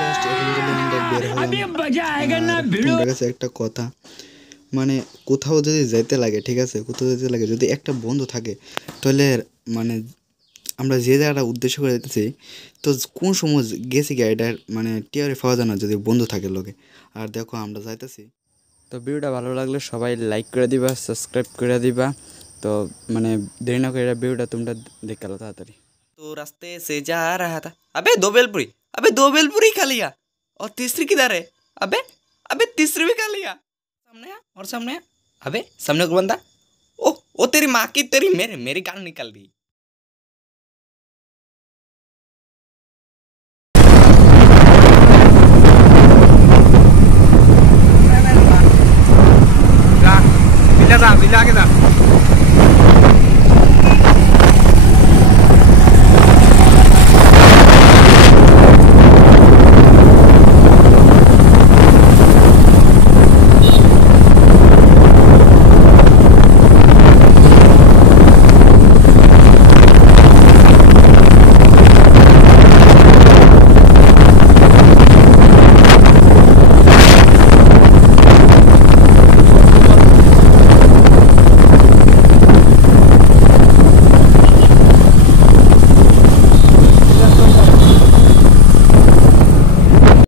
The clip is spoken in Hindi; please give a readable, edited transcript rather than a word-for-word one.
জাস্ট এখন যদি আমরা বের হলাম তোমার কাছে একটা কথা, মানে কোথাও যদি যাইতে লাগে, ঠিক আছে, কোথাও যেতে লাগে, যদি একটা বন্ধু থাকে তাহলে মানে আমরা যে জায়গাটা উদ্দেশ্য করে যেতেছি, তো কোন সময় গেছি কি এটা মানে টিয়ারে পাওয়া যায় না যদি বন্ধু থাকে লোকে। আর দেখো আমরা যাইতেছি। তো ভিডিওটা ভালো লাগলে সবাই লাইক করে দিবা, সাবস্ক্রাইব করে দিবা। তো মানে দেরি না করে ভিডিওটা তোমরা দেখে लो ताड़ाताड़ी। तो रास्ते से जा रहा था, अबे दो बेलपुरी खा लिया और तीसरी किधर है? अबे अबे तीसरी भी खा लिया। सामने आ और सामने आ। अबे सामने को बंदा। ओ तेरी माँ की तेरी मेरी गाल निकल दी।